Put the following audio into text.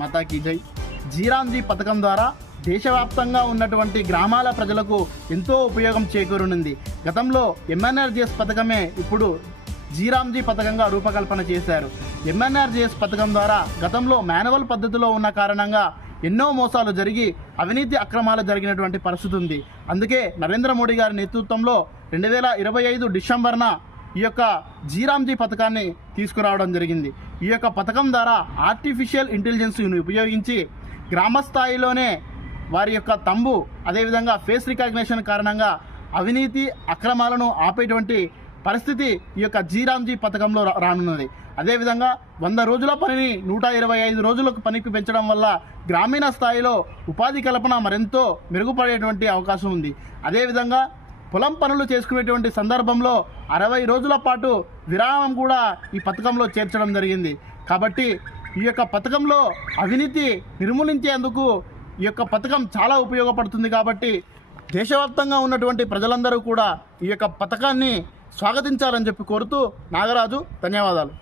మాతా key జై. జీరాంజీ పథకం ద్వారా దేశవ్యాప్తంగా ఉన్నటువంటి గ్రామాల ప్రజలకు ఎంతో ఉపయోగం చేకూరనుంది. గతంలో ఎంఎన్ఆర్జీఎస్ పథకమే ఇప్పుడు జీరాంజీ పథకంగా రూపకల్పన చేశారు. ఎంఎన్ఆర్జీఎస్ పథకం ద్వారా గతంలో మాన్యువల్ పద్ధతిలో ఉన్న కారణంగా ఎన్నో మోసాలు జరిగి అవినీతి అక్రమాలు జరిగినటువంటి పరిస్థితి ఉంది. అందుకే నరేంద్ర మోడీ గారి నేతృత్వంలో 2025 డిసెంబర్న ఈ యొక్క జీరాంజీ పథకాన్ని తీసుకురావడం జరిగింది. ఈ యొక్క పథకం ద్వారా ఆర్టిఫిషియల్ ఇంటెలిజెన్స్ని ఉపయోగించి గ్రామ స్థాయిలోనే వారి యొక్క తంబు అదేవిధంగా ఫేస్ రికగ్నిషన్ కారణంగా అవినీతి అక్రమాలను ఆపేటువంటి పరిస్థితి ఈ యొక్క జీరాంజీ పథకంలో రానున్నది. అదేవిధంగా 100 రోజుల పనిని 125 రోజులకు పనికి పెంచడం వల్ల గ్రామీణ స్థాయిలో ఉపాధి కల్పన మరెంతో మెరుగుపడేటువంటి అవకాశం ఉంది. అదేవిధంగా పొలం పనులు చేసుకునేటువంటి సందర్భంలో 60 రోజుల పాటు విరామం కూడా ఈ పథకంలో చేర్చడం జరిగింది. కాబట్టి ఈ యొక్క పథకంలో అవినీతి నిర్మూలించేందుకు ఈ యొక్క పథకం చాలా ఉపయోగపడుతుంది. కాబట్టి దేశవ్యాప్తంగా ఉన్నటువంటి ప్రజలందరూ కూడా ఈ యొక్క పథకాన్ని స్వాగతించాలని చెప్పి కోరుతూ నాగరాజు, ధన్యవాదాలు.